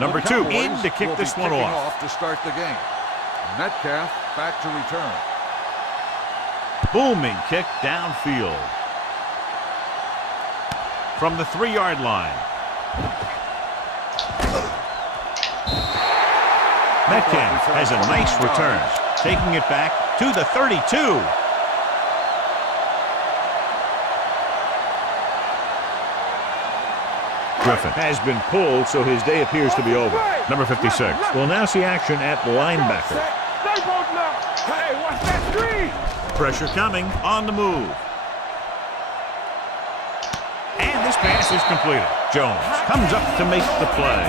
Number 2 in to kick this one off. To start the game. Metcalf back to return. Booming kick downfield. From the 3-yard line. Metcalf has a nice return, taking it back to the 32. Griffin has been pulled, so his day appears to be over. Number 56 will now see action at linebacker. Hey, watch that screen! Pressure coming on the move. And this pass is completed. Jones comes up to make the play.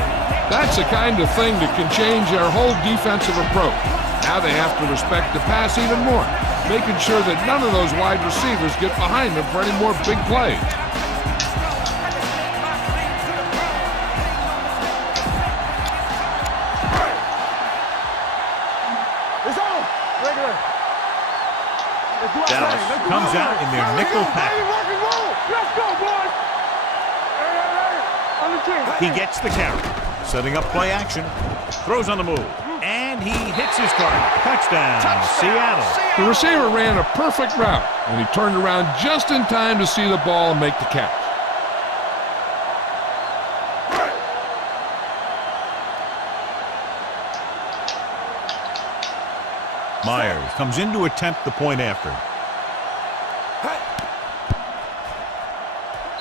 That's the kind of thing that can change their whole defensive approach. Now they have to respect the pass even more, making sure that none of those wide receivers get behind them for any more big plays. Dallas comes out in their nickel package. Let's go, boys! He gets the carry, setting up play action, throws on the move, and he hits his target. Touchdown, Seattle. The receiver ran a perfect route, and he turned around just in time to see the ball and make the catch. Myers comes in to attempt the point after.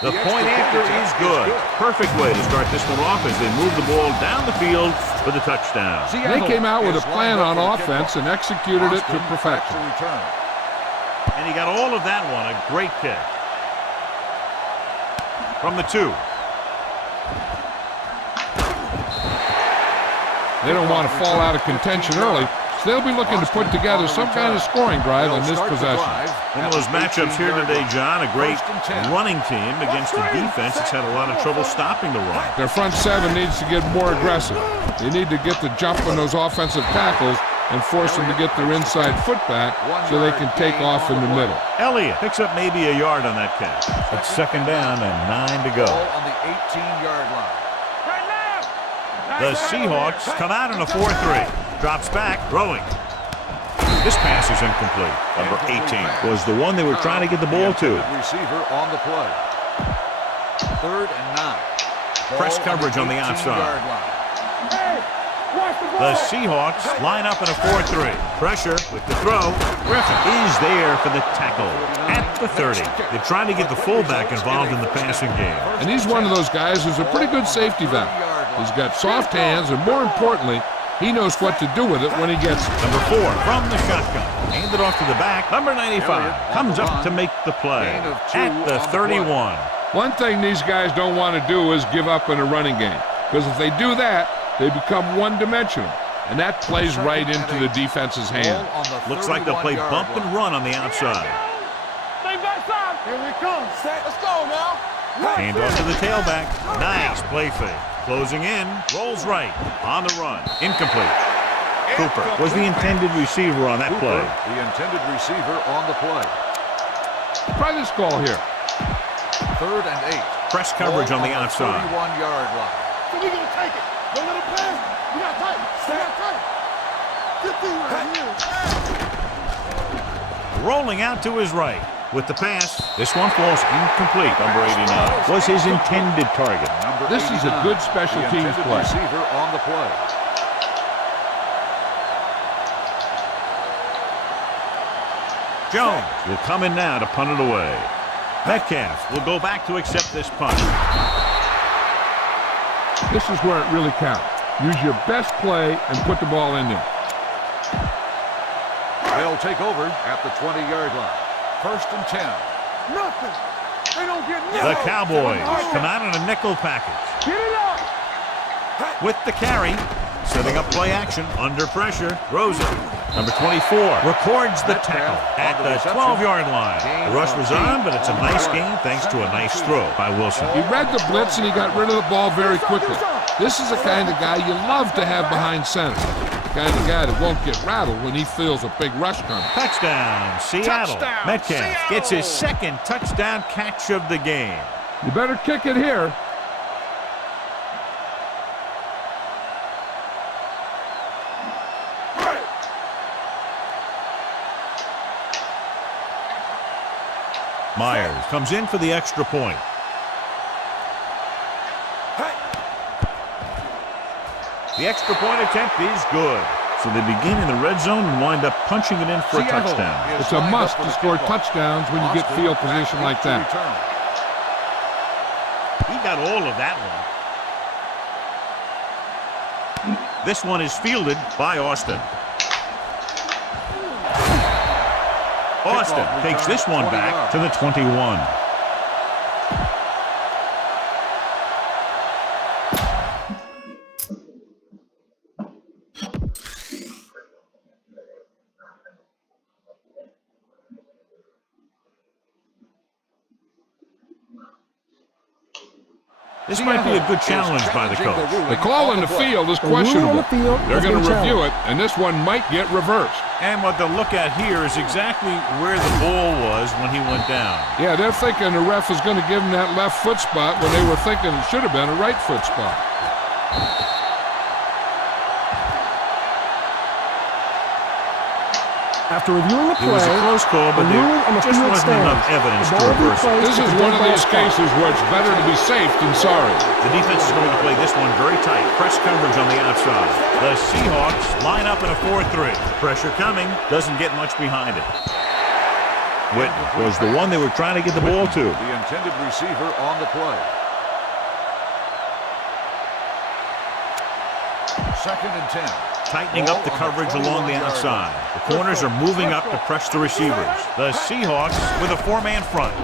The point after is good. Perfect way to start this one off as they move the ball down the field for the touchdown. They came out with a plan on offense and executed it to perfection. And he got all of that one. A great kick. From the 2. They don't want to fall out of contention early, so they'll be looking to put together some kind of scoring drive on this possession. One of those matchups here today, John, a great running team against a defense that's had a lot of trouble stopping the run. Their front 7 needs to get more aggressive. They need to get the jump on those offensive tackles and force them to get their inside foot back so they can take off in the middle. Elliott picks up maybe a yard on that catch. It's 2nd down and 9 to go. On the 18-yard line. The Seahawks come out in a 4-3. Drops back, throwing. This pass is incomplete. Number 18 was the one they were trying to get the ball to. Receiver on the play. 3rd and 9. Press coverage on the outside. The Seahawks line up in a 4-3. Pressure with the throw. Griffin is there for the tackle at the 30. They're trying to get the fullback involved in the passing game. And he's one of those guys who's a pretty good safety valve. He's got soft hands, and more importantly, he knows what to do with it when he gets it. Number 4 from the shotgun. Handed off to the back. Number 95 comes up to make the play at the 31. One thing these guys don't want to do is give up in a running game, because if they do that, they become one-dimensional, and that plays right into the defense's hand. Looks like they'll play bump and run on the outside. Here we come. Let's go now. Hand off to the tailback. Nice play fake. Closing in. Rolls right. On the run. Incomplete. Cooper was the intended receiver on that play. The intended receiver on the play. Try this call here. 3rd and 8. Press coverage on the outside. 31-yard line. So we're going to take it. Don't let him pass. We got tight. Stay tight. Good thing right here. Rolling out to his right. With the pass, this one falls incomplete. Number 89 was his intended target. This is a good special teams play. Receiver on the play. Jones will come in now to punt it away. Metcalf will go back to accept this punt. This is where it really counts. Use your best play and put the ball in there. They'll take over at the 20-yard line. 1st and 10. Nothing. They don't get nothing. The Cowboys come out in a nickel package. Get it up. With the carry, setting up play action, under pressure, throws it. Number 24 records the tackle at the 12-yard line. The rush was on, but it's a nice gain thanks to a nice throw by Wilson. He read the blitz and he got rid of the ball very quickly. This is the kind of guy you love to have behind center. The kind of guy that won't get rattled when he feels a big rush coming. Touchdown, Seattle. Touchdown, Metcalf Seattle. gets his 2nd touchdown catch of the game. You better kick it here. Myers comes in for the extra point. The extra point attempt is good. So they begin in the red zone and wind up punching it in for a touchdown. It's a must to score touchdowns when you get field position like that. He got all of that one. This one is fielded by Austin. Austin takes this one back to the 21. This might be a good challenge by the coach. The call in the field is questionable. They're going to review it, and this one might get reversed. And what they'll look at here is exactly where the ball was when he went down. Yeah, they're thinking the ref is going to give him that left foot spot when they were thinking it should have been a right foot spot. After reviewing the play, it was a close call, but there just wasn't enough evidence to reverse it. This is one of those cases where it's better to be safe than sorry. The defense is going to play this one very tight. Press coverage on the outside. The Seahawks line up in a 4-3. Pressure coming. Doesn't get much behind it. Whitten was the one they were trying to get the ball to. The intended receiver on the play. 2nd and 10. Tightening up the coverage along the outside. The corners are moving up to press the receivers. The Seahawks with a 4-man front.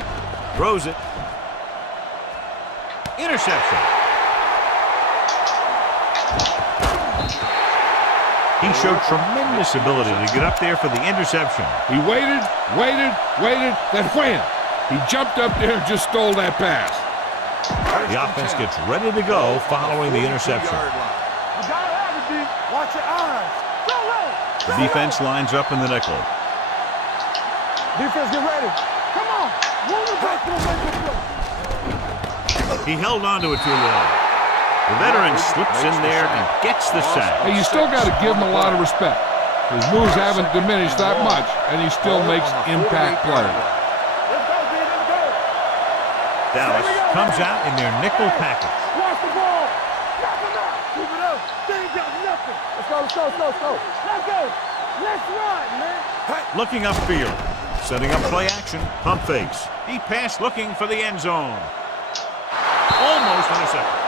Throws it. Interception. He showed tremendous ability to get up there for the interception. He waited, then wham! He jumped up there and just stole that pass. The offense gets ready to go following the interception. Watch your eyes. The defense lines up in the nickel. Defense, get ready. Come on. Move the back to the play. He held on to it too long. The veteran slips in there and gets the sack. Hey, you still got to give him a lot of respect. His moves haven't diminished that much, and he still makes impact plays. Let's go, D. Let's go. Dallas comes out in their nickel package. Watch the ball. Drop him out. Keep it up. They ain't got nothing. Let's go, let's go, let's go, let's go. Let's go. Let's run, man. Looking upfield. Setting up play action. Pump fakes. He passed looking for the end zone. Almost intercepted.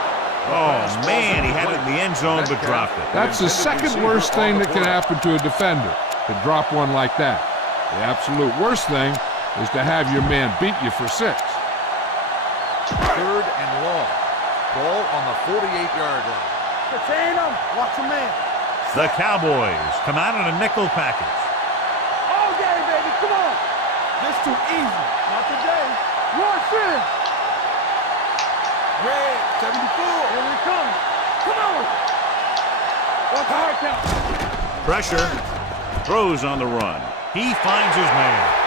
Oh, man, he had it in the end zone but dropped it. That's the second worst thing that can happen to a defender, to drop one like that. The absolute worst thing is to have your man beat you for 6. 3rd and long. Ball on the 48-yard line. Contain him. Watch your man. The Cowboys come out in a nickel package. All day, baby. Come on. This too easy. Not today. Watch it. Red 74. Here we come. Come on. Watch the hard count. Pressure. Throws on the run. He finds his man.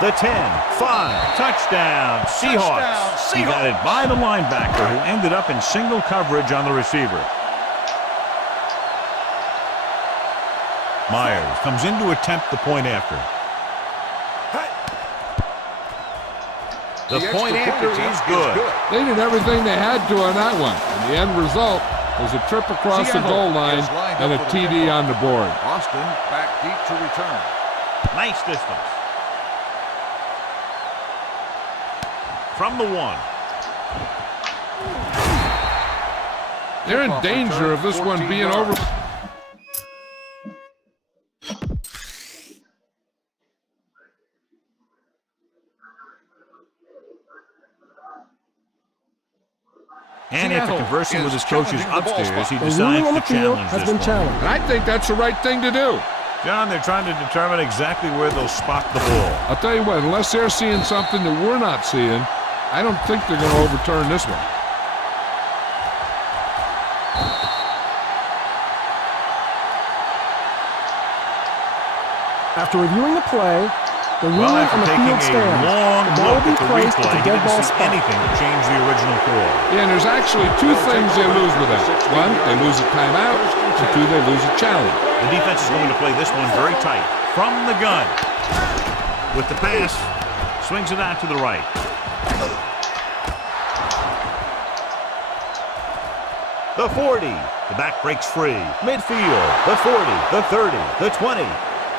The 10, 5, touchdown, Seahawks. He got it by the linebacker who ended up in single coverage on the receiver. Myers comes in to attempt the point after. The point after is good. They did everything they had to on that one. And the end result was a trip across the goal line and a TD on the board. Austin back deep to return. Nice distance. From the 1. They're in danger of this one being over. And after conversing with his coaches upstairs, he decides to challenge this one. And I think that's the right thing to do. John, they're trying to determine exactly where they'll spot the ball. I'll tell you what, unless they're seeing something that we're not seeing, I don't think they're going to overturn this one. After reviewing the play, the ruling on the field stands. Long The ball will be look at the placed at replay. the He dead didn't ball see spot. anything to change the original call. Yeah, and there's actually 2 things they lose with that. 1, they lose a timeout, and 2, they lose a challenge. The defense is going to play this one very tight. From the gun. With the pass, Swings it out to the right. The 40. The back breaks free. Midfield. The 40. The 30. The 20.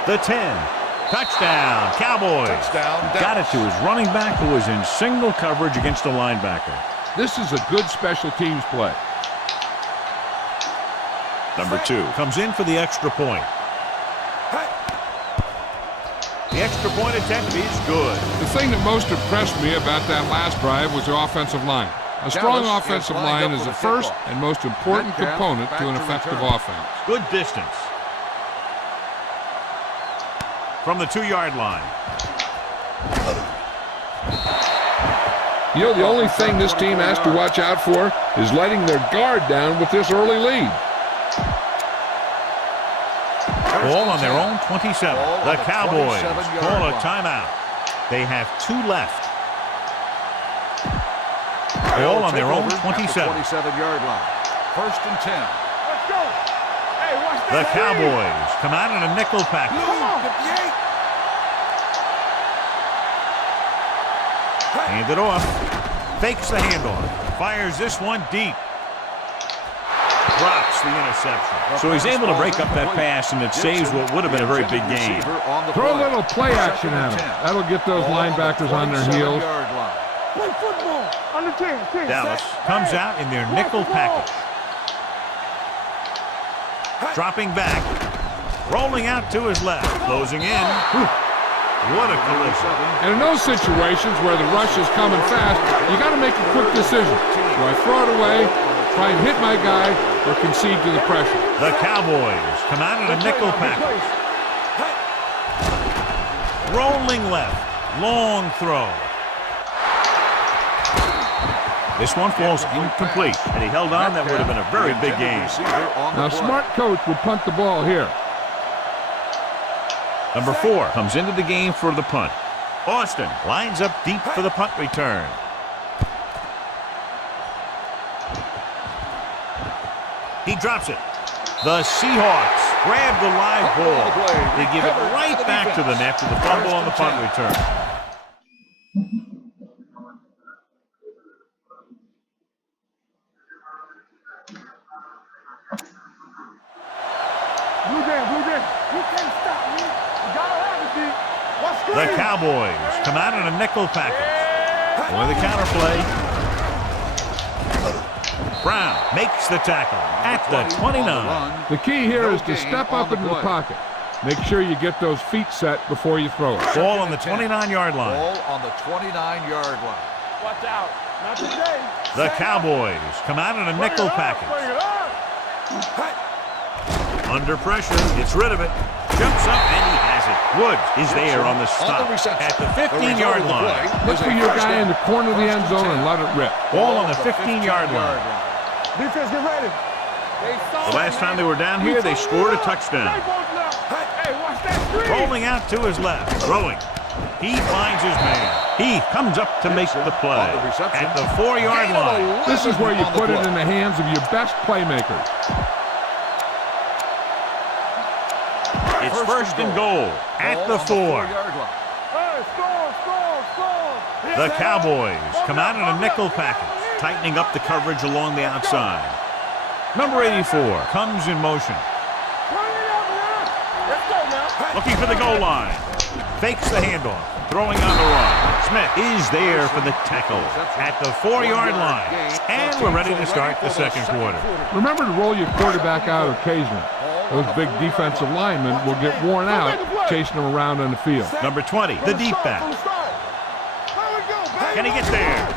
The 10. Touchdown, Cowboys. Touchdown, Got it to his running back who was in single coverage against a linebacker. This is a good special teams play. Number 2 comes in for the extra point. The extra point attempt is good. The thing that most impressed me about that last drive was the offensive line. A strong offensive line is the first and most important component to an effective offense. Good distance. From the 2-yard line. You know, the only thing this team has to watch out for is letting their guard down with this early lead. Ball on their own 27. The Cowboys call a timeout. They have 2 left. Ball on their own 27. 27-yard line. First and 10. Let's go. Hey, watch that. The Cowboys come out in a nickel package. Hand it off. Fakes the handoff. Fires this one deep. Drops the interception. So he's able to break up that pass, and it saves what would have been a very big game. Throw a little play action at him. That'll get those linebackers on their heels. Play football. On the 10. Dallas comes out in their nickel package. Dropping back. Rolling out to his left. Closing in. What a collision. And in those situations where the rush is coming fast, you got to make a quick decision. Do I throw it away, try and hit my guy, or concede to the pressure? The Cowboys come out in a nickel package. Rolling left. Long throw. This one falls incomplete, and he held on. That would have been a very big game. Now, a smart coach would punt the ball here. Number 4 comes into the game for the punt. Austin lines up deep for the punt return. He drops it. The Seahawks grab the live ball. They give it right back to them after the fumble on the punt return. Blue game. You can't stop me. You gotta have it, D. What's good? The Cowboys come out in a nickel package. With the counterplay. Brown makes the tackle at the 29. The key here is to step up into the pocket. Make sure you get those feet set before you throw it. Ball on the 29-yard line. Ball on the 29-yard line. Watch out. Not today. The Cowboys come out in a nickel package. Under pressure, gets rid of it. Jumps up, and he has it. Woods is there on the stop at the 15-yard line. Look for your guy in the corner of the end zone and let it rip. Ball on the 15-yard line. Defense, get ready. The last time they were down here, they scored a touchdown. Hey, watch that screen. Rolling out to his left, throwing. He finds his man. He comes up to make the play at the 4-yard line. This is where you put it in the hands of your best playmakers. It's first and goal at the 4. Hey, score. The Cowboys come out in a nickel package, tightening up the coverage along the outside. Number 84 comes in motion. Let's go now. Looking for the goal line. Fakes the handoff. Throwing on the run. Smith is there for the tackle at the 4-yard line. And we're ready to start the second quarter. Remember to roll your quarterback out occasionally. Those big defensive linemen will get worn out chasing them around on the field. Number 20, the deep back. Can he get there?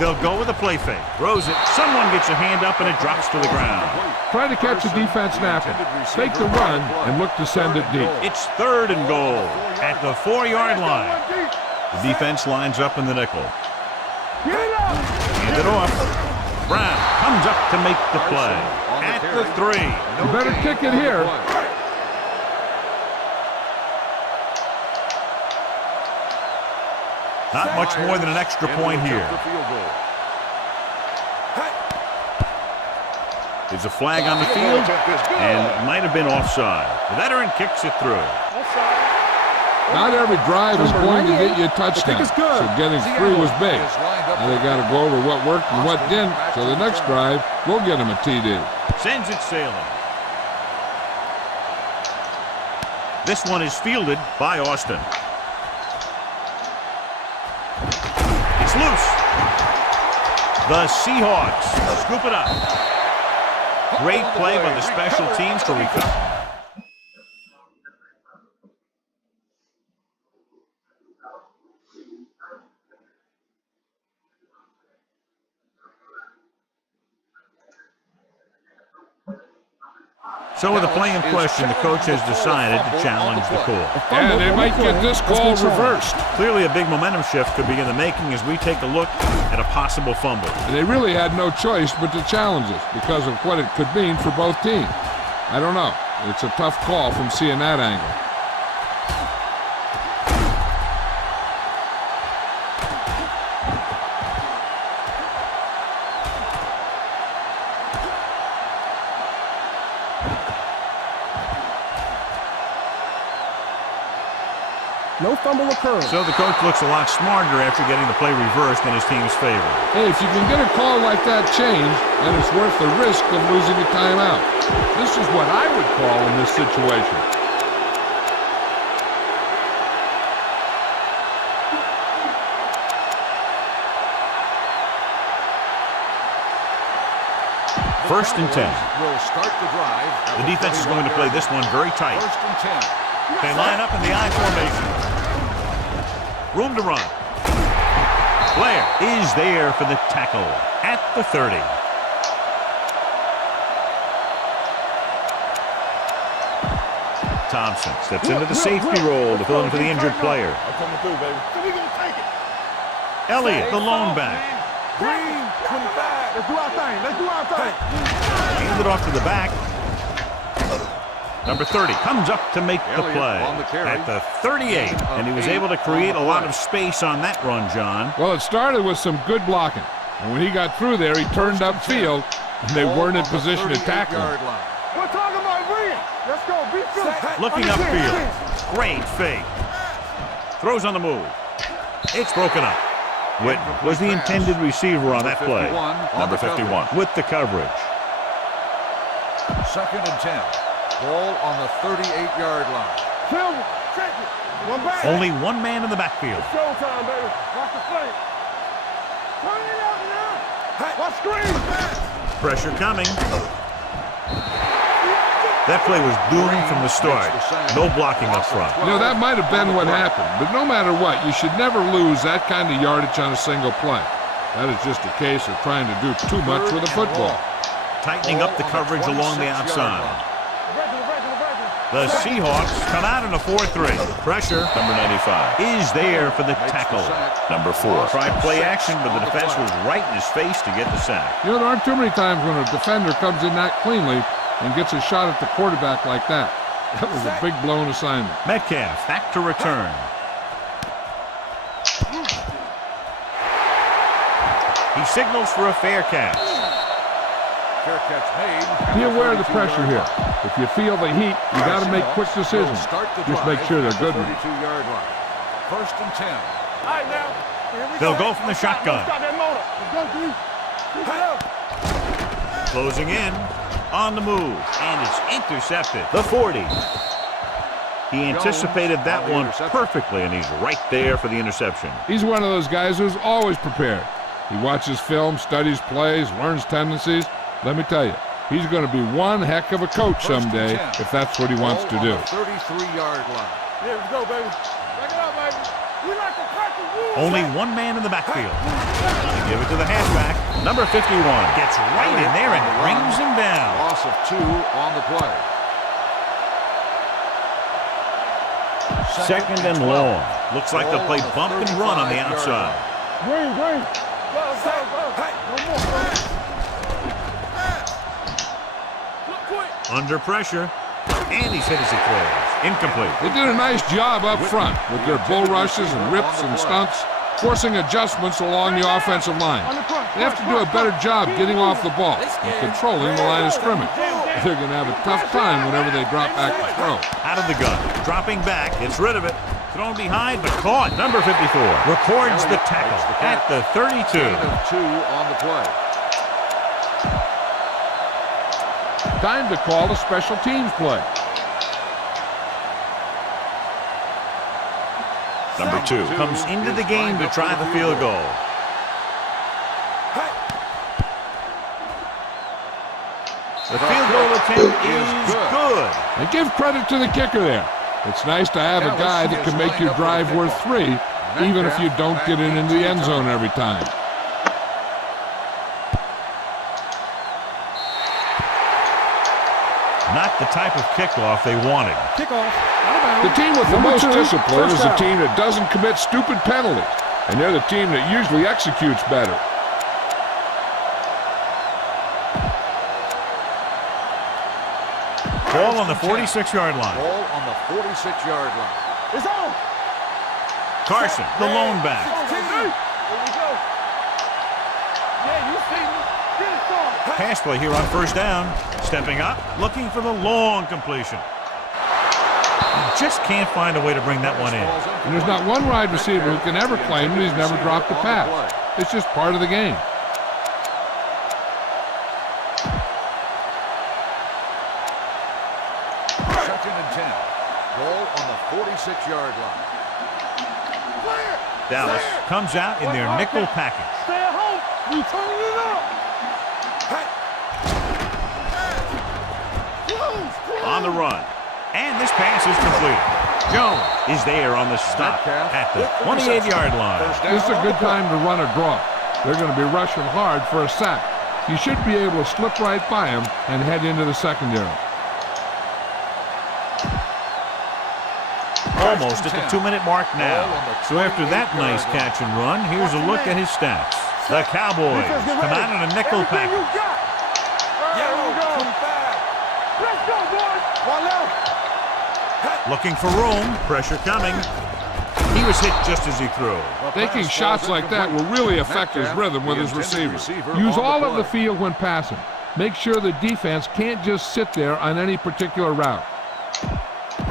They'll go with a play fake. Throws it. Someone gets a hand up and it drops to the ground. Try to catch the defense napping. Fake the run and look to send it deep. It's third and goal at the 4-yard line. The defense lines up in the nickel. Hand it off. Brown comes up to make the play at the 3. You better kick it here. Not much more than an extra point here. There's a flag on the field, and it might have been offside. The veteran kicks it through. Not every drive is going to get you a touchdown, it's good. so getting 3 was big. Now they got to go over what worked and what didn't, so the next drive will get them a TD. Sends it sailing. This one is fielded by Austin. It's loose. The Seahawks scoop it up. Great play by the special teams to recover. So with the play in question, the coach has decided to challenge the call. And they might get this call reversed. Clearly a big momentum shift could be in the making as we take a look at a possible fumble. And they really had no choice but to challenge it because of what it could mean for both teams. I don't know. It's a tough call from seeing that angle. No fumble occurred. So the coach looks a lot smarter after getting the play reversed in his team's favor. Hey, if you can get a call like that changed, then it's worth the risk of losing a timeout. This is what I would call in this situation. First and 10. Will start the drive. The defense is going to play this one very tight. First and 10. They line up in the I formation. Room to run. Blair is there for the tackle at the 30. Thompson steps into the safety role to fill in for the injured player. I'm coming through, baby. So we gonna take it. Elliott, the lone back. Green, 25. Let's do our thing. Let's do our thing. Hand it off to the back. Number 30 comes up to make the play at the 38, and he was able to create a lot of space on that run, John. Well, it started with some good blocking. And when he got through there, he turned upfield, and they weren't in position to tackle him. We're talking about Green. Let's go. Be good. Looking upfield. Great fake. Throws on the move. It's broken up. Whit was the intended receiver on that play. Number 51 with the coverage. Second and 10. Ball on the 38-yard line. Silver, check it. One back. Only one man in the backfield. Showtime, baby. Watch the play. Turn it out now. Hey, watch screen. Pressure coming. That play was doomed from the start. No blocking up front. You know, that might have been what happened, but no matter what, you should never lose that kind of yardage on a single play. That is just a case of trying to do too much with a football. Tightening up the coverage along the outside. The Seahawks come out in a 4-3. Pressure, number 95, is there for the tackle. Number 4 tried play action, but the defense was right in his face to get the sack. You know, there aren't too many times when a defender comes in that cleanly and gets a shot at the quarterback like that. That was a big blown assignment. Metcalf back to return. He signals for a fair catch. Fair catch made. Be aware of the pressure here. If you feel the heat, you got to make quick decisions. Just make sure they're good ones. 32-yard line. First and 10. All right, now. They'll go from the shotgun. Stop that motor. Let's go, D. Keep it up. Closing in. On the move. And it's intercepted. The 40. He anticipated that one perfectly, and he's right there for the interception. He's one of those guys who's always prepared. He watches film, studies plays, learns tendencies. Let me tell you, he's going to be one heck of a coach someday if that's what he wants to do. 33-yard line. Here we go, baby. Back it up, baby. We like to practice rules. Only one man in the backfield. They give it to the halfback. Number 51 gets right in there and brings him down. Loss of 2 on the play. Second and long. Looks like they'll play bump and run on the outside. Green, green. Go, go, go. One more. Look quick. Under pressure. And he's hit as he throws. Incomplete. They did a nice job up front with their bull rushes and rips and stunts, forcing adjustments along the offensive line. They have to do a better job getting off the ball and controlling the line of scrimmage. They're going to have a tough time whenever they drop back to throw. Out of the gun. Dropping back. Gets rid of it. Thrown behind, but caught. Number 54 records the tackle at the 32. Gain of 2 on the play. Time to call a special teams play. Number 2 comes into the game to try the field goal. The field goal attempt is good. And give credit to the kicker there. It's nice to have a guy that can make your drive worth 3, even if you don't get it into the end zone every time. Not the type of kickoff they wanted. Kickoff. The team with the Number most 2, discipline is first the down. team that doesn't commit stupid penalties, and they're the team that usually executes better. Ball on the 46-yard line. Ball on the 46-yard line. It's on. Carson, the lone back. Here we go. Yeah, you see me. Get it started. Pass play here on first down. Stepping up, looking for the long completion. Just can't find a way to bring that one in. And there's not one wide receiver who can ever claim that he's never dropped a pass. It's just part of the game. Second and 10. Ball on the 46-yard line. Dallas comes out in their nickel package. Stay at home. We turning it up. On the run. And this pass is completed. Jones is there on the stop at the 28-yard line. This is a good time to run a draw. They're going to be rushing hard for a sack. You should be able to slip right by him and head into the secondary. Almost at the 2-minute mark now. So after that nice catch and run, here's a look at his stats. The Cowboys come out in a nickel package. Let's go, boys. One left. Looking for room, pressure coming. He was hit just as he threw. Taking shots like that will really affect his rhythm with his receivers. Use all of the field when passing. Make sure the defense can't just sit there on any particular route.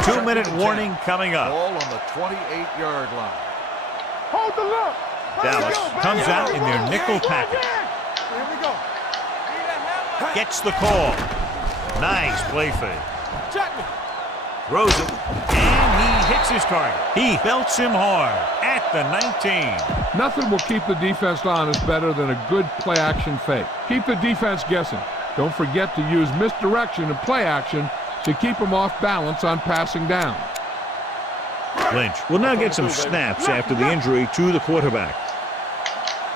2-minute warning coming up. Ball on the 28-yard line. Hold the look. Dallas comes out in their nickel package. Here we go. Gets the call. Nice play fake. Check me. Throws it, and he hits his target. He belts him hard at the 19. Nothing will keep the defense honest better than a good play-action fake. Keep the defense guessing. Don't forget to use misdirection and play action to keep them off balance on passing down. Lynch will now get some snaps after the injury to the quarterback.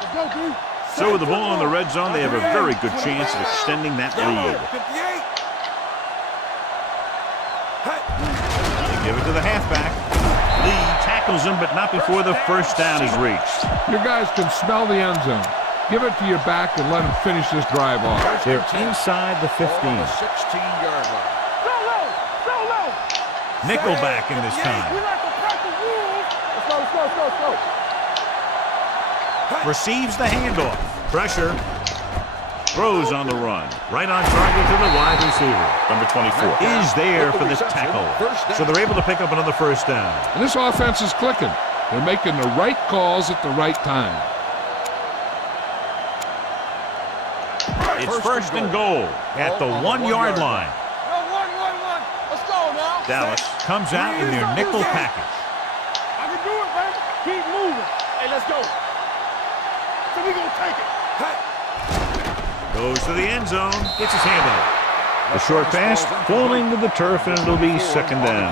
Let's go, D. So with the ball in the red zone, they have a very good chance of extending that lead. 58. They give it to the halfback. Lee tackles him, but not before the first down is reached. Your guys can smell the end zone. Give it to your back and let him finish this drive off. They're inside the 15. Ball on the 16-yard line. Solo. Nickelback in this time. We like to press the rules. Let's go. Receives the handoff. Pressure. Throws on the run. Right on target to the wide receiver. Number 24 is there for the tackle. So they're able to pick up another first down. And this offense is clicking. They're making the right calls at the right time. It's first and goal at the 1-yard line. One. Let's go now. Dallas comes out in their nickel package. I can do it, baby. Keep moving. Hey, let's go. So we gonna take it. Goes to the end zone. Gets his hand on it. The short pass falling to the turf, and it'll be second down.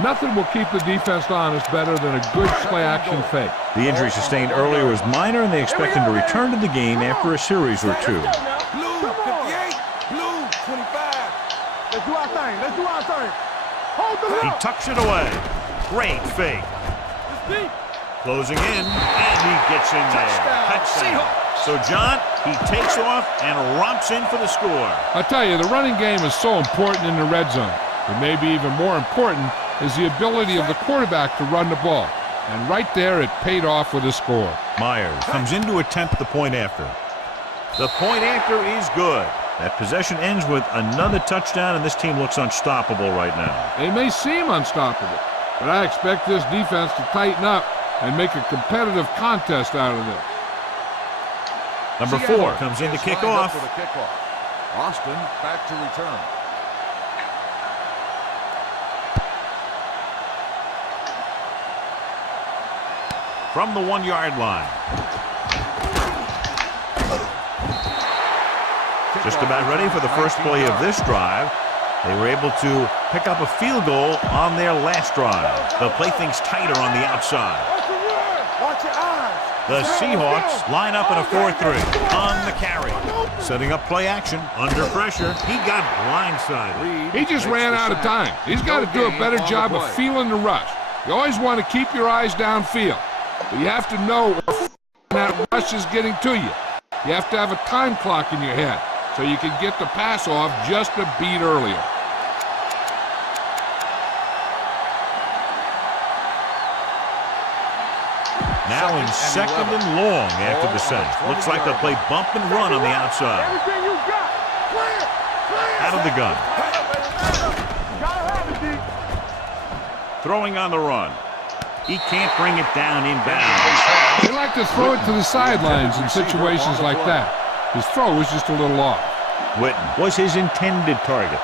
Nothing will keep the defense honest better than a good play-action fake. The injury sustained earlier was minor, and they expect him to return to the game after a series or two. Blue 58. Blue 25. Let's do our thing. Hold the He look. tucks it away. Great fake. It's deep. Closing in, and he gets in there. Touchdown. So, John, he takes off and romps in for the score. I tell you, the running game is so important in the red zone. But maybe even more important is the ability of the quarterback to run the ball. And right there, it paid off with a score. Myers comes in to attempt the point after. The point after is good. That possession ends with another touchdown, and this team looks unstoppable right now. They may seem unstoppable, but I expect this defense to tighten up and make a competitive contest out of this. Number 4 comes in to kick off. Austin back to return. From the 1-yard line. Just about ready for the first play of this drive. They were able to pick up a field goal on their last drive. They'll play things tighter on the outside. Watch your eyes. The Seahawks line up in a 4-3 on the carry. Setting up play action under pressure. He got blindsided. He just ran out of time. He's got to do a better job of feeling the rush. You always want to keep your eyes downfield, but you have to know when that rush is getting to you. You have to have a time clock in your head so you can get the pass off just a beat earlier. Now in second and long after the set. Looks like they'll play bump and run on the outside. Everything you got. Play it. Out of the gun. Gotta have it, D. Throwing on the run. He can't bring it down inbounds. They like to throw it to the sidelines in situations like that. His throw was just a little off. Witten was his intended target.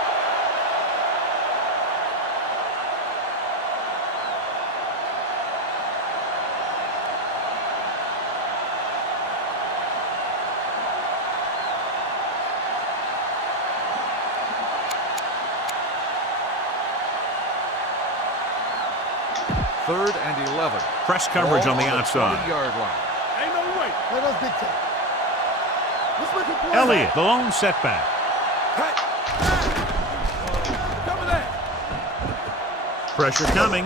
Third and 11. Press coverage on the outside. 20-yard line. Ain't no way. Let us dictate. Let's make a play. Elliott, the lone setback. Hey. Cover that. Pressure coming.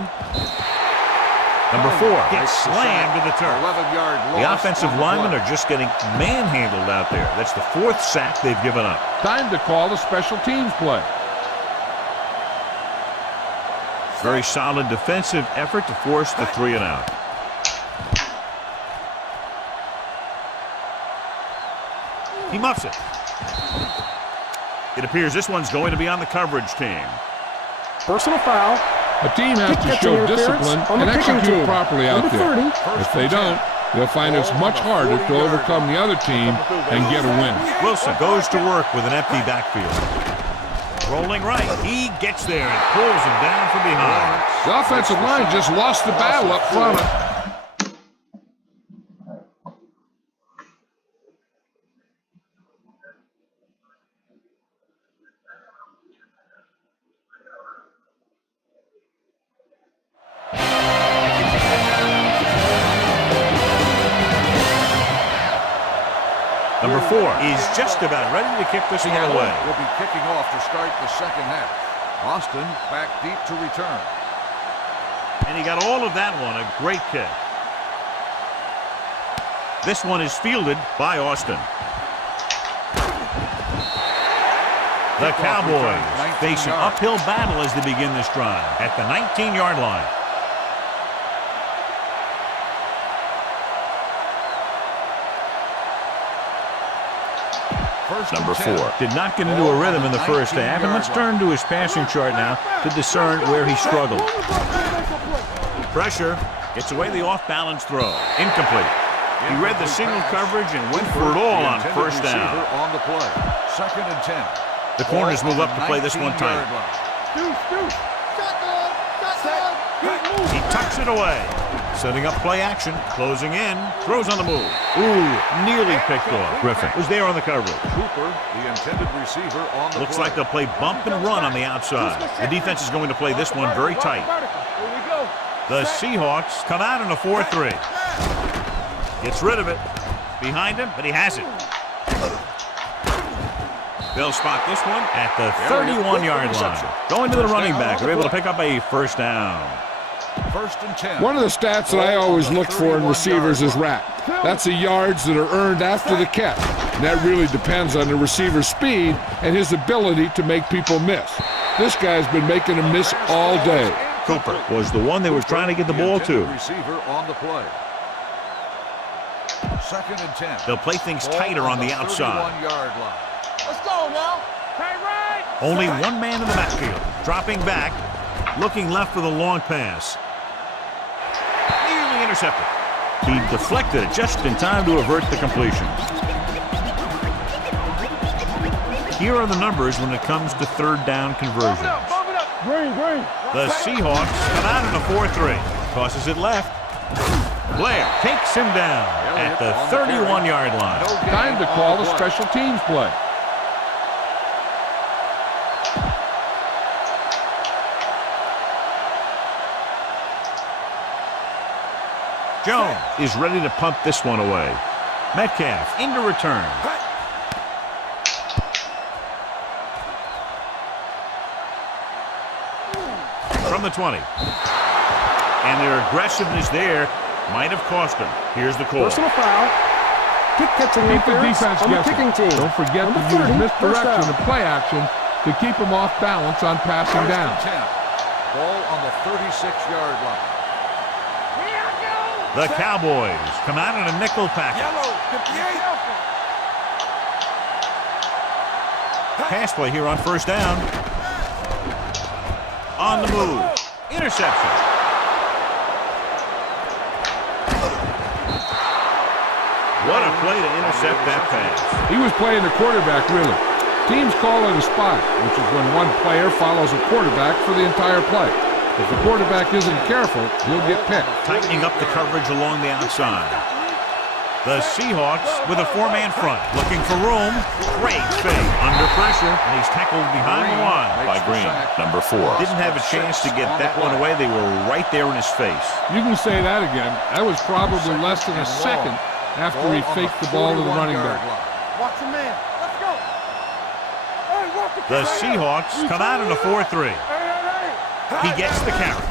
Number 4 gets slammed to the turf. 11-yard loss. The offensive on the linemen play. are just getting manhandled out there. That's the 4th sack they've given up. Time to call the special teams play. Very solid defensive effort to force the 3 and out. He muffs it. It appears this one's going to be on the coverage team. Personal foul. A team has to Kick show catching discipline interference on the and kicking execute team. properly out Number there. 30. If they don't, they'll find it's much harder to overcome the other team and get a win. Wilson goes to work with an empty backfield. Rolling right. He gets there and pulls him down from behind. The offensive line just lost the battle up front. Number 4 is just about ready to kick this one away. Will be kicking off to start the second half. Austin back deep to return. And he got all of that one. A great kick. This one is fielded by Austin. The Cowboys face an uphill battle as they begin this drive at the 19-yard line. Number 4 did not get into a rhythm in the first half, and let's turn to his passing chart now to discern where he struggled. Pressure gets away the off-balance throw. Incomplete. He read the single coverage and went for it all on first down. On the play. Second and 10. The corners move up to play this one tight. He tucks it away. Setting up play action, closing in, throws on the move. Ooh, nearly picked off. Griffin was there on the coverage. Cooper, the intended receiver, on the Looks play. like they'll play bump and run on the outside. The defense is going to play this one very tight. The Seahawks come out in a 4-3. Gets rid of it. Behind him, but he has it. They'll spot this one at the 31-yard line. Going to the running back. They're able to pick up a first down. First and 10. One of the stats that I always look for in receivers is RAP. That's the yards that are earned after the catch. And that really depends on the receiver's speed and his ability to make people miss. This guy's been making them miss all day. Cooper was the one they were trying to get the ball to. Receiver on the play. Second and 10. They'll play things tighter on the outside. 31-yard line. Let's go now. Hey, right. Only one man in the backfield. Dropping back. Looking left for the long pass. Nearly intercepted. He deflected it just in time to avert the completion. Here are the numbers when it comes to third down conversions. Green. The Seahawks come out in a 4-3. Tosses it left. Blair takes him down at the 31-yard line. Time to call the special teams play. Jones is ready to punt this one away. Metcalf into return. From the 20. And their aggressiveness there might have cost them. Here's the call. Personal foul. Kick catching Keep the interference defense on the guessing. kicking team. Don't forget Number to use 30, misdirection first and play action to keep them off balance on passing down. 10. Ball on the 36-yard line. The Cowboys come out in a nickel package. Pass play here on first down. On the move. Interception. What a play to intercept that pass. He was playing the quarterback, really. Teams call it a spot, which is when one player follows a quarterback for the entire play. If the quarterback isn't careful, he'll get picked. Tightening up the coverage along the outside. The Seahawks with a four-man front. Looking for room. Great fake. Under pressure. And he's tackled behind the line by Green. Number 4. Didn't have a chance to get that one away. They were right there in his face. You can say that again. That was probably less than a second after he faked the ball to the running back. Watch the man. Let's go. Hey, watch The Seahawks come out in a 4-3. He gets the carry.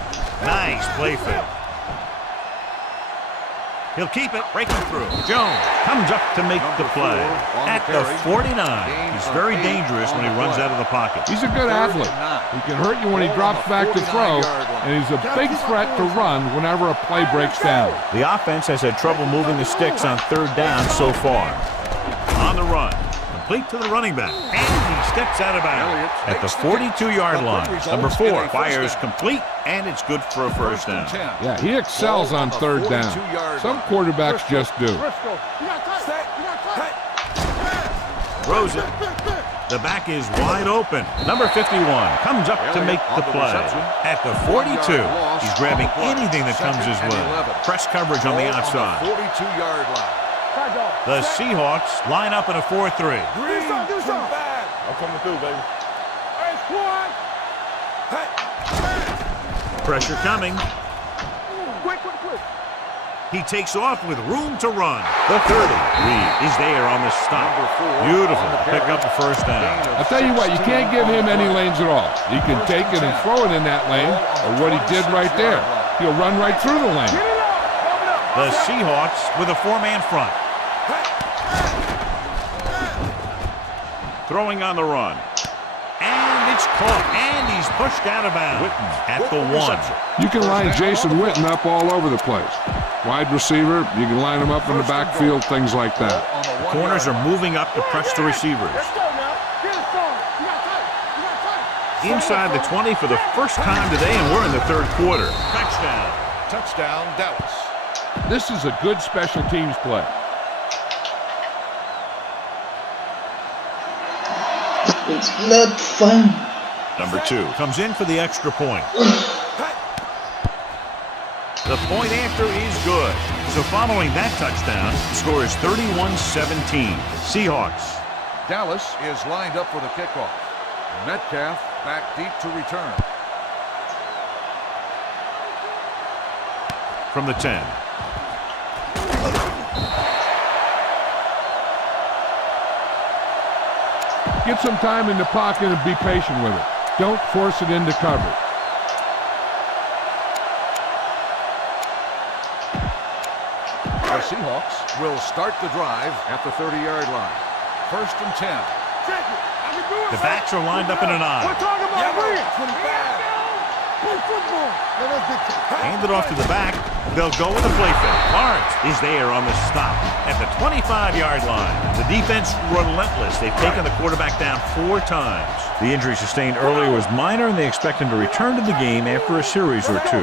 Nice play fake. He'll keep it, breaking through. Jones comes up to make the play. At the 49. He's very dangerous when he runs out of the pocket. He's a good athlete. He can hurt you when he drops back to throw, and he's a big threat to run whenever a play breaks down. The offense has had trouble moving the sticks on third down so far. On the run. Complete to the running back. And he steps out of bounds at the 42-yard line. Number 4 fires complete, and it's good for a first down. Yeah, he excels on third down. Some quarterbacks just do. Throws it. The back is wide open. Number 51 comes up to make the play. At the 42, he's grabbing anything that comes his way. Press coverage on the outside. 42-yard line. The Seahawks line up in a 4-3. Do something. I'm coming through, baby. Hey, squad. Pressure coming. Quick. He takes off with room to run. The 30. Reed is there on the stop. Beautiful. Pick up the first down. I'll tell you what, you can't give him any lanes at all. He can take it and throw it in that lane, or what he did right there. He'll run right through the lane. The Seahawks with a four-man front. Throwing on the run. And it's caught. And he's pushed out of bounds at the 1. You can line Jason Witten up all over the place. Wide receiver, you can line him up in the backfield, things like that. Corners are moving up to press the receivers. Let's go now. Get it started. You got time. Inside the 20 for the first time today, and we're in the third quarter. Touchdown. Touchdown, Dallas. This is a good special teams play. It's not fun. Number 2 comes in for the extra point. The point after is good. So following that touchdown, the score is 31-17. Seahawks. Dallas is lined up for the kickoff. Metcalf back deep to return. From the 10. Get some time in the pocket and be patient with it. Don't force it into cover. The Seahawks will start the drive at the 30-yard line. 1st and 10. The backs are lined up in an eye. We're talking about Play football. Hand it off to the back. They'll go with a play fake. Lawrence is there on the stop at the 25-yard line. The defense relentless. They've taken the quarterback down 4 times. The injury sustained earlier was minor, and they expect him to return to the game after a series or 2.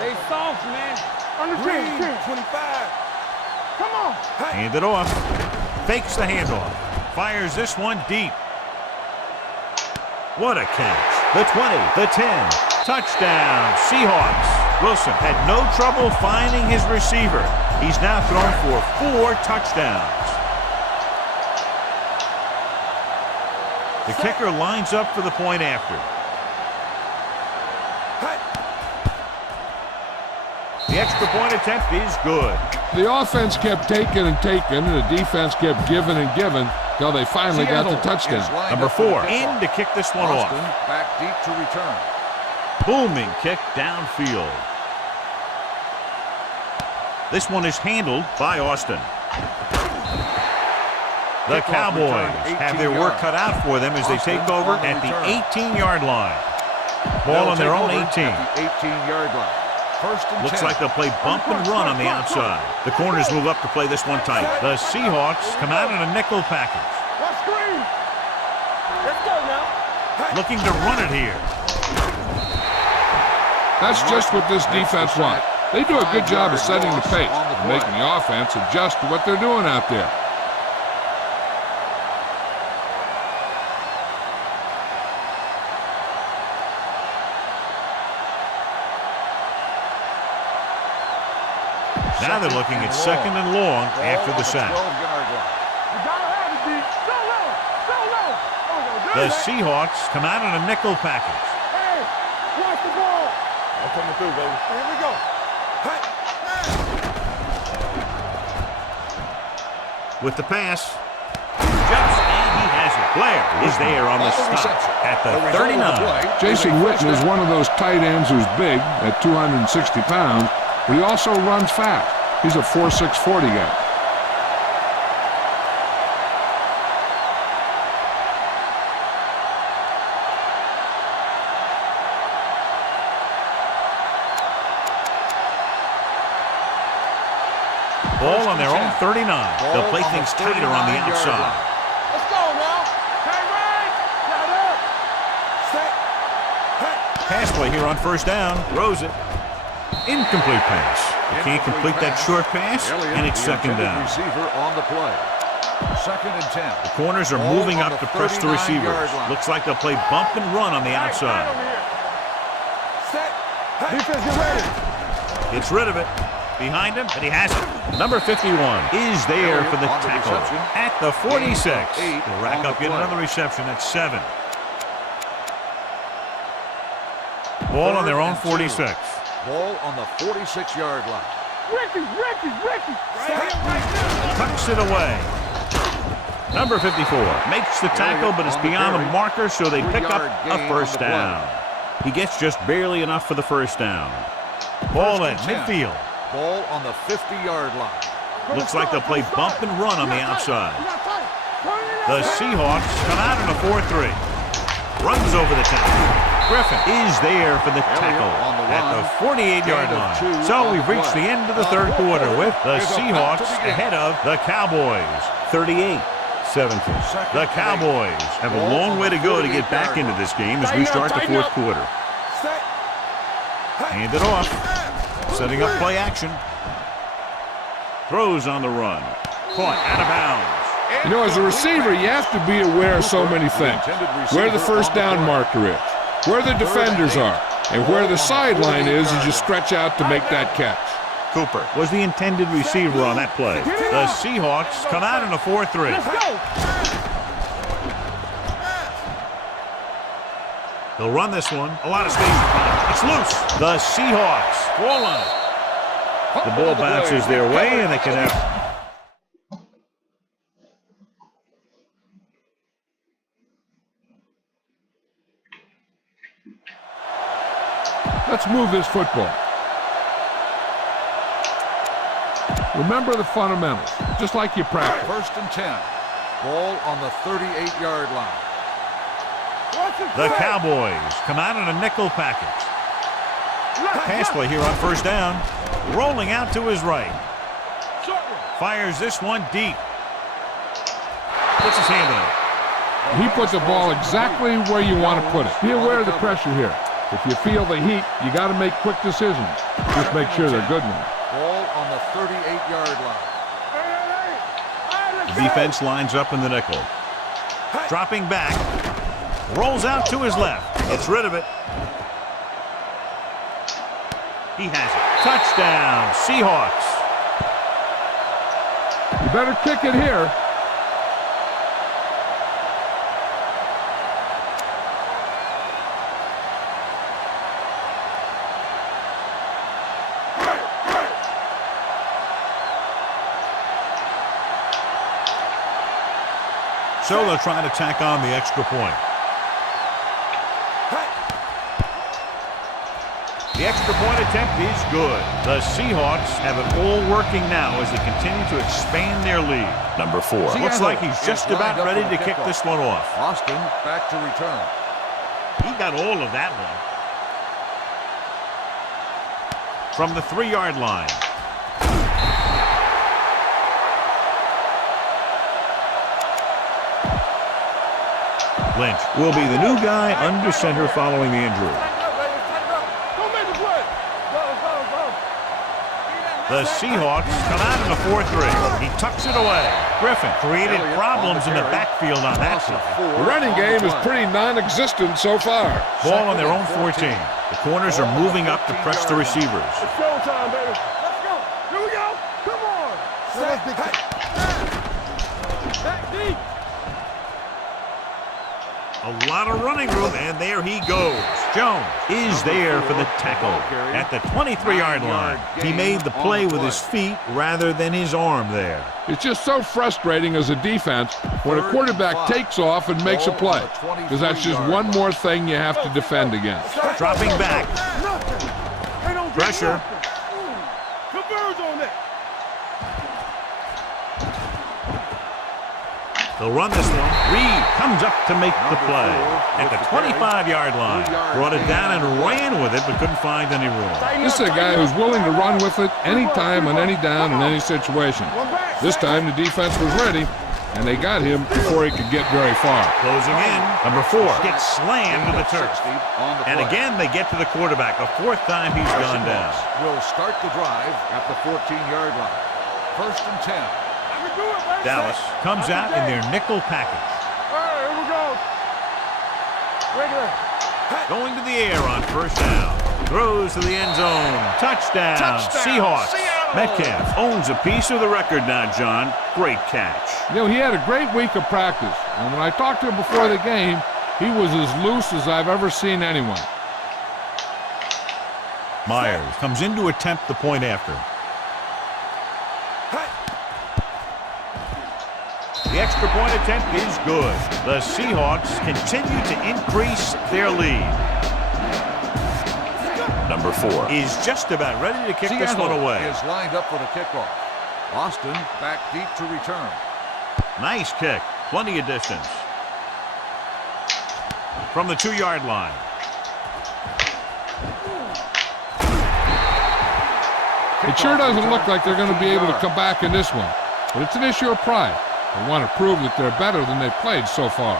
They soft, man. Understand, 25. Come on. Hand it off. Fakes the handoff. Fires this one deep. What a catch. The 20, the 10. Touchdown, Seahawks. Wilson had no trouble finding his receiver. He's now thrown for 4 touchdowns. The kicker lines up for the point after. The extra point attempt is good. The offense kept taking and taking, and the defense kept giving and giving until they finally got the touchdown. Number 4 in to kick this one off. Back deep to return. Booming kick downfield. This one is handled by Austin. The Cowboys have their work cut out for them as they take over at the 18-yard line. Ball on their own 18. 18-yard line. Looks like they'll play bump and run on the outside. The corners move up to play this one tight. The Seahawks come out in a nickel package. Let's go now. Looking to run it here. That's just what this defense wants. They do a good job of setting the pace and making the offense adjust to what they're doing out there. Now they're looking at 2nd and long after the sack. The Seahawks come out in a nickel package. Hey, watch the ball. I'm coming through, baby. Here we go. With the pass, jumps and he has it. Blair is there on the stop at the 39. Jason Witten is one of those tight ends who's big at 260 pounds, but he also runs fast. He's a 4.6 40 guy. Ball on their own 39. They'll play things tighter on the outside. Let's go now. Hey, right. Got up. Set. Pass play here on 1st down. Throws it. Incomplete pass. You can't complete that short pass, and it's 2nd down. Receiver on the play. 2nd and 10. The corners are moving up to press the receivers. Looks like they'll play bump and run on the outside. Set. Defense, get ready. Gets rid of it. Behind him, and he has it. Number 51 is there for the tackle at the 46. They'll rack up yet another reception at 7. Ball on their own 46. Ball on the 46-yard line. Ricky. Tucks it away. Number 54 makes the tackle, but it's beyond the marker, so they pick up a 1st down. He gets just barely enough for the 1st down. Ball at midfield. Ball on the 50-yard line. Looks like they'll play bump and run on the outside. The Seahawks come out in a 4-3. Runs over the tackle. Griffin is there for the tackle at the 48-yard line. So we've reached the end of the 3rd quarter with the Seahawks ahead of the Cowboys. 38-17. The Cowboys have a long way to go to get back into this game as we start the 4th quarter. Hand it off. Setting up play action. Throws on the run. Caught out of bounds. You know, as a receiver, you have to be aware of so many things. Where the 1st down marker is, where the defenders are, and where the sideline is as you stretch out to make that catch. Cooper was the intended receiver on that play. The Seahawks come out in a 4-3. He'll run this one. A lot of space. It's loose. The Seahawks fall on it. The ball bounces their way, and they can have... Let's move this football. Remember the fundamentals, just like you practice. 1st and 10. Ball on the 38-yard line. The Cowboys come out in a nickel package. Pass play here on first down. Rolling out to his right. Fires this one deep. Puts his hand on it. He put the ball exactly where you want to put it. Be aware of the pressure here. If you feel the heat, you got to make quick decisions. Just make sure they're good ones. Ball on the 38-yard line. The defense lines up in the nickel. Dropping back. Rolls out to his left. Gets rid of it. He has it. Touchdown, Seahawks. You better kick it here. So they'll try to tack on the extra point. The extra point attempt is good. The Seahawks have it all working now as they continue to expand their lead. Number 4. Looks like he's just about ready to kick this one off. Austin back to return. He got all of that one. From the 3-yard line. Lynch will be the new guy under center following the injury. The Seahawks come out in the 4-3. He tucks it away. Griffin created problems in the backfield on that play. The running game is pretty non-existent so far. Ball on their own 14. The corners are moving up to press the receivers. It's showtime, baby. Let's go. Here we go. Come on. Back deep. A lot of running room, and there he goes. Jones is there for the tackle at the 23-yard line. He made the play with his feet rather than his arm there. It's just so frustrating as a defense when a quarterback takes off and makes a play, because that's just one more thing you have to defend against. Dropping back. Pressure. Converge on that. They'll run this one. Reed comes up to make the play at the 25-yard line. Brought it down and ran with it, but couldn't find any room. This is a guy who's willing to run with it anytime, on any down, in any situation. This time the defense was ready, and they got him before he could get very far. Closing in. Number 4 gets slammed to the turf. And again, they get to the quarterback. A 4th time he's gone down. Will start the drive at the 14-yard line. 1st and 10. Dallas comes out in their nickel package. All right, here we go. Regular. Going to the air on first down. Throws to the end zone. Touchdown. Seahawks. Metcalf owns a piece of the record now, John. Great catch. You know, he had a great week of practice, and when I talked to him before the game, he was as loose as I've ever seen anyone. Myers comes in to attempt the point after. The extra point attempt is good. The Seahawks continue to increase their lead. Number 4 is just about ready to kick this one away. Is lined up for the kickoff. Austin back deep to return. Nice kick. Plenty of distance. From the 2-yard line. It sure doesn't look like they're going to be able to come back in this one, but it's an issue of pride. They want to prove that they're better than they've played so far.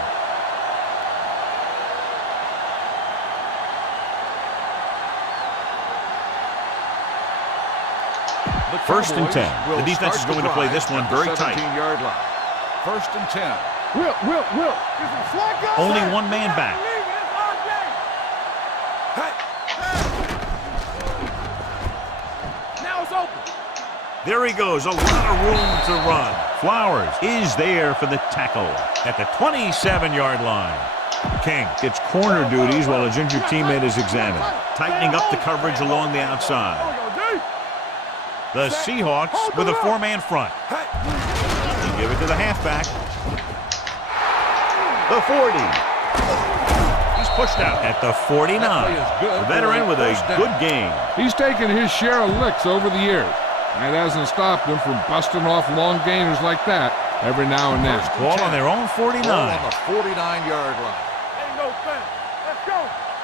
First and 10. The defense is going to play this one very tight. 17-yard line. 1st and 10. Will. Only one man back. Now it's open. There he goes. A lot of room to run. Flowers is there for the tackle at the 27-yard line. King gets corner duties while his injured teammate is examined, tightening up the coverage along the outside. The Seahawks with a 4-man front. They give it to the halfback. The 40. He's pushed out at the 49. The veteran with a good game. He's taken his share of licks over the years. That hasn't stopped him from busting off long gainers like that every now and then. Ball on their own 49. Ball on the 49-yard line. Let's go.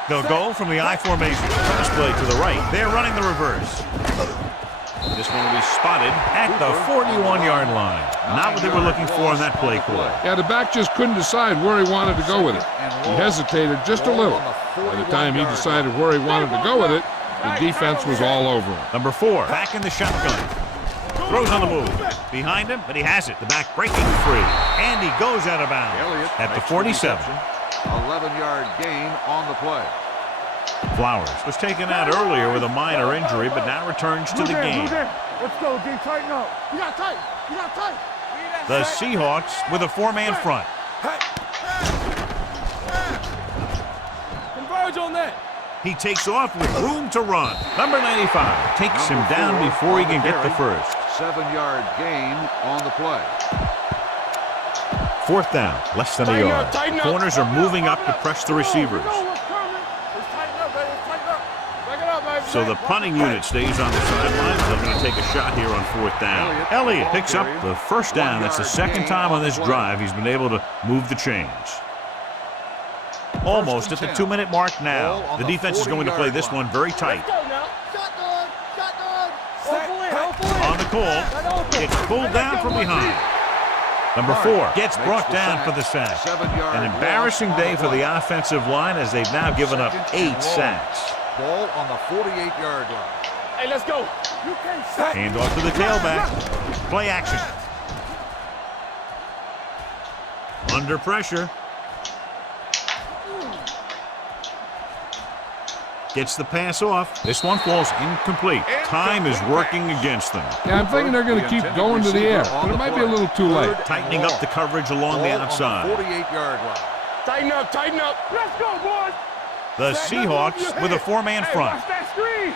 They'll go from the I formation. Pass play to the right. They're running the reverse. This one will be spotted at the 41-yard line. Not what they were looking for in that play call. Yeah, the back just couldn't decide where he wanted to go with it. He hesitated just a little. By the time he decided where he wanted to go with it, the defense was all over him. Number 4, back in the shotgun. Throws on the move. Behind him, but he has it. The back breaking free. And he goes out of bounds at the 47. 11-yard gain on the play. Flowers was taken out earlier with a minor injury, but now returns to the game. Let's go, D. Tighten up. You got tight. You got tight. The Seahawks with a 4-man front. Converge on that. He takes off with room to run. Number 95 takes him down before he can get the first. 7-yard gain on the play. 4th down, less than a yard. Corners are moving up to press the receivers. So the punting unit stays on the sidelines. They're going to take a shot here on 4th down. Elliott picks up the first down. That's the second time on this drive he's been able to move the chains. Almost at the 2-minute mark now. The defense is going to play this one very tight. On the call, it's pulled down from behind. Number 4 gets brought down for the sack. An embarrassing day for the offensive line as they've now given up 8 sacks. Ball on the 48-yard line. Hey, let's go. You can't sack. Hand off to the tailback. Play action. Under pressure. Gets the pass off. This one falls incomplete. Time is working against them. Yeah, I'm thinking they're going to keep going to the air, but it might be a little too late. Tightening up the coverage along the outside. 48-yard line. Tighten up, tighten up. Let's go, boys. The Seahawks with a 4-man front. Watch that screen.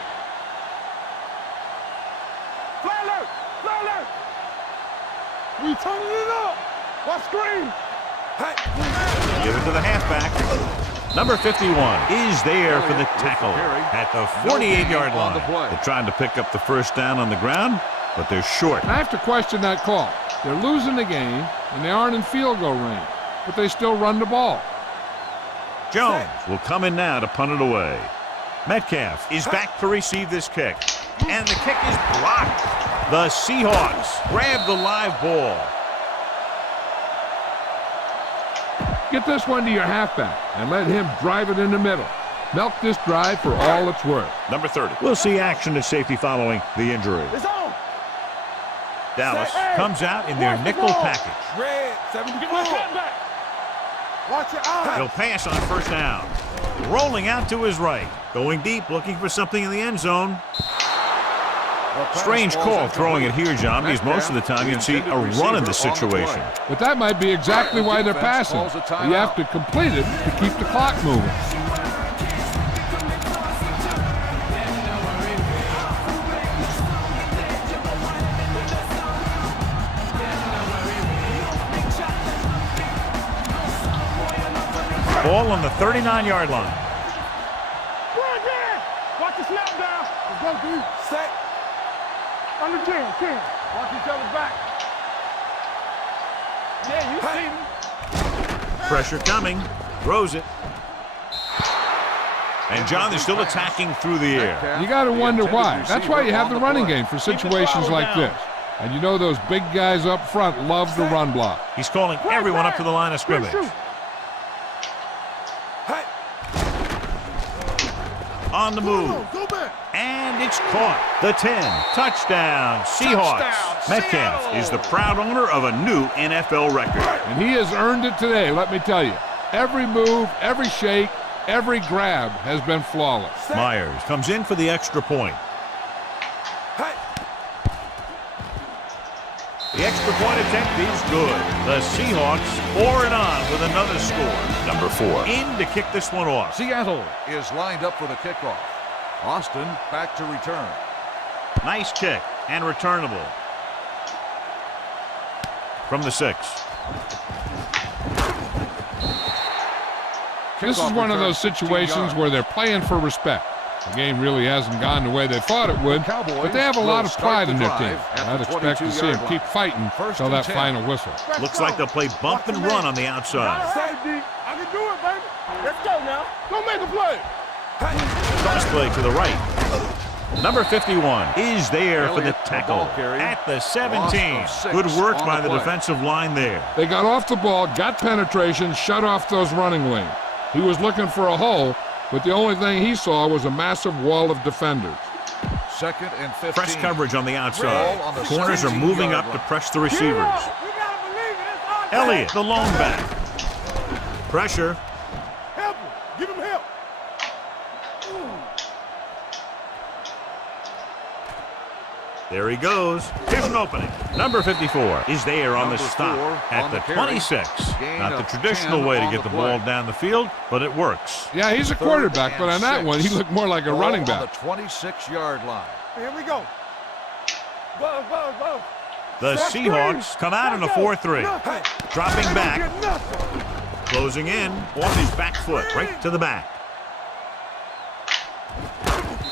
Fly alert, fly alert. We turning it up. Watch screen. Give it to the halfback. Number 51 is there for the tackle at the 48-yard line. They're trying to pick up the first down on the ground, but they're short. I have to question that call. They're losing the game, and they aren't in field goal range, but they still run the ball. Jones will come in now to punt it away. Metcalf is back to receive this kick, and the kick is blocked. The Seahawks grab the live ball. Get this one to your halfback and let him drive it in the middle. Milk this drive for all it's worth. Number 30. We'll see action at safety following the injury. It's on. Dallas comes out in their nickel package. Red, 74. Watch your eyes. He'll pass on first down. Rolling out to his right. Going deep, looking for something in the end zone. Strange call throwing it here, John, because most of the time you'd see a run in this situation. But that might be exactly why they're passing. You have to complete it to keep the clock moving. Ball on the 39-yard line. Run there. Watch the snap down. Let's go, dude. Set. Under 10. Watch each other's back. Yeah, you see me. Pressure coming. Throws it. And, John, they're still attacking through the air. You got to wonder why. That's why you have the running game for situations like this. And you know those big guys up front love the run block. He's calling everyone up to the line of scrimmage. On the move. And it's caught. The 10. Touchdown, Seahawks. Metcalf is the proud owner of a new NFL record. And he has earned it today, let me tell you. Every move, every shake, every grab has been flawless. Myers comes in for the extra point. The extra point attempt is good. The Seahawks pour it on with another score. Number 4 in to kick this one off. Seattle is lined up for the kickoff. Austin back to return. Nice kick and returnable. From the 6. This is one of those situations where they're playing for respect. The game really hasn't gone the way they thought it would, but they have a lot of pride in their team. I'd expect to see them keep fighting until that final whistle. Looks like they'll play bump and run on the outside. I can do it, baby. Let's go now. Go make a play. Cross play to the right. Number 51 is there for the tackle at the 17. Good work by the defensive line there. They got off the ball, got penetration, shut off those running lanes. He was looking for a hole, but the only thing he saw was a massive wall of defenders. 2nd and 15. Press coverage on the outside. Corners are moving up to press the receivers. Elliott, the lone back. Pressure. Help him. Give him help. There he goes. Here's an opening. Number 54 is there on the stop at the 26. Not the traditional way to get the ball down the field, but it works. Yeah, he's a quarterback, but on that one, he looked more like a running back. On the 26-yard line. Here we go. Buzz, buzz, buzz. The Seahawks come out in a 4-3. Dropping back. Closing in on his back foot, right to the back.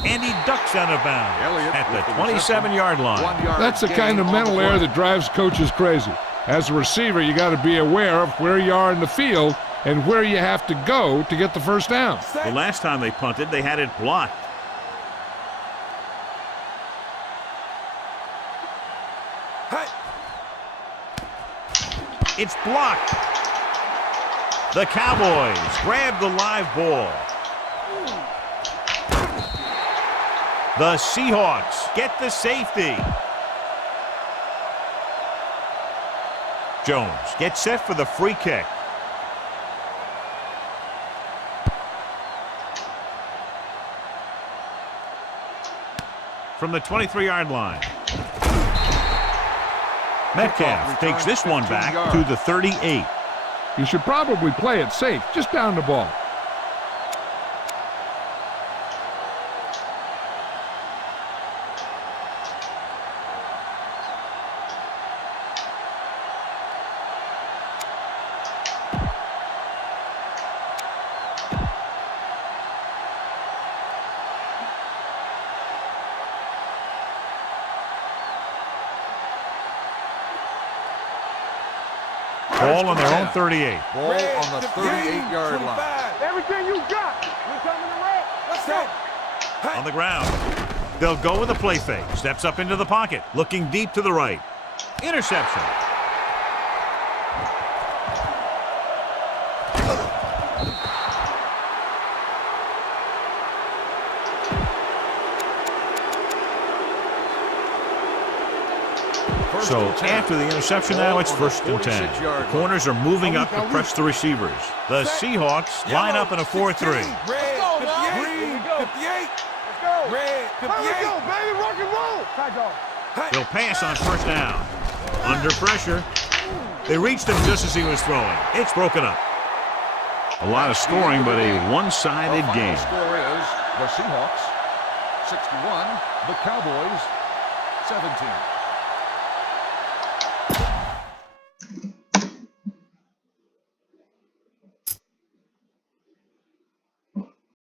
And he ducks out of bounds at the 27-yard line. That's the kind of mental error that drives coaches crazy. As a receiver, you got to be aware of where you are in the field and where you have to go to get the first down. The last time they punted, they had it blocked. It's blocked. The Cowboys grab the live ball. The Seahawks get the safety. Jones gets set for the free kick. From the 23-yard line. Metcalf takes this one back to the 38. You should probably play it safe, just down the ball. Ball on their own 38. Ball on the 38-yard line. Everything you got. We're coming around. Let's go. On the ground. They'll go with a play fake. Steps up into the pocket. Looking deep to the right. Interception. So after the interception now, it's 1st and 10. The corners are moving up to press the receivers. The Seahawks line up in a 4-3. Red, 58. Let's go. Red, 58. Here we go, baby. Rock and roll. They'll pass on 1st down. Under pressure. They reached him just as he was throwing. It's broken up. A lot of scoring, but a one-sided game. The score is the Seahawks 61, the Cowboys 17.